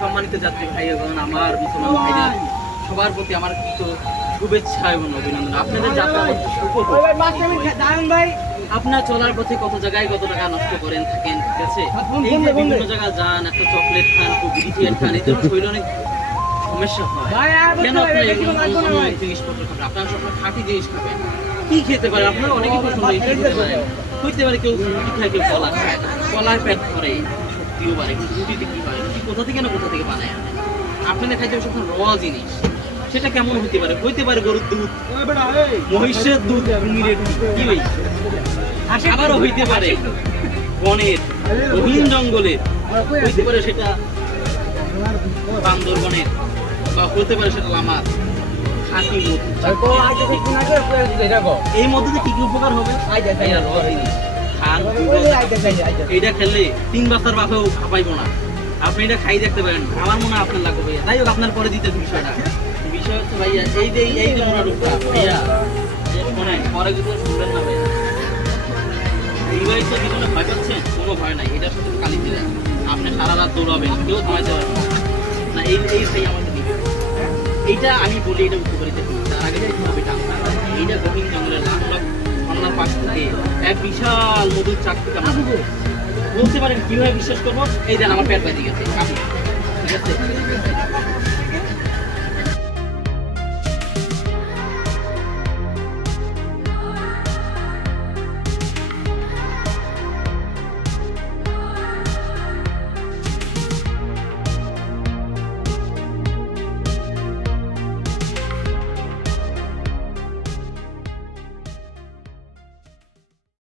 সম্মানিত যাত্রী ভাই এবং আমার মুসলমান ভাইরা সবার প্রতি আমার তো শুভেচ্ছা এবং অভিনন্দন। আপনাদের যাত্রা আপনার চলার পথে কত জায়গায় কত টাকা নষ্ট করেন থাকেন, ঠিক আছে? এই যে বিভিন্ন জায়গায় যান, একটা চকলেট খান, একটু বিরিয়ানি খান, এতে শরীরে অনেক সমস্যা হয়। কেন আপনার জিনিসপত্র খাবেন? আপনারা সবসময় খাঁটি জিনিস খাবেন। কি খেতে পারে? আপনারা অনেকে পছন্দ খেতে পারেন, হইতে পারে কেউ রুটি খায়, কেউ কলা খায়, কলার পেট ভরে শক্তিও বাড়ে। কিন্তু রুটিতে কি হয়? রুটি কোথা থেকে না কোথা থেকে বানায় আনে। আপনাদের খাইতে সব র জিনিস, সেটা কেমন হতে পারে? হইতে পারে গরুর দুধ, মহিষের দুধ, কুমিরের দুধ, কি হই? আবারও হইতে পারে বনের গহীন জঙ্গলের, হইতে পারে সেটা বান্দরবনের, বা হইতে পারে সেটা লামার খাঁটি মধু। এই মধ্যে কি কি উপকার হবে? এইটা খেললে 3 বছর বাপেও খাপাইবো না। আপনি এটা খাই দেখতে পারেন, আমার মনে হয় আপনার লাগবে ভাইয়া। যাই হোক, আপনার পরে দিতে বিষয়টা বিষয় হচ্ছে ভাইয়া, এই যে মোড়া রূপটা ভাইয়া শোনেন, পরে কিন্তু শুনবেন না ভাইয়া। বিবাহিত জীবনে ভয় পাচ্ছেন? কোনো ভয় নাই, এটার সাথে কালি দিলেন আপনি সারা রাত দৌড়াবেন, কেউ থামাইতে পারবে না। এই ভাই আমাদের দিবে এইটা, আমি বলি এটা উপকারিতা করি। তার আগে যেতে হবে এইটা গভীর জঙ্গলের লাখ লাখ ঝর্ণার পাশ থেকে এক বিশাল মধুর চাক থেকে আমরা বলতে পারেন কিভাবে বিশ্বাস করবো? এই দেন আমার পেট বাইরে গেছে, ঠিক আছে?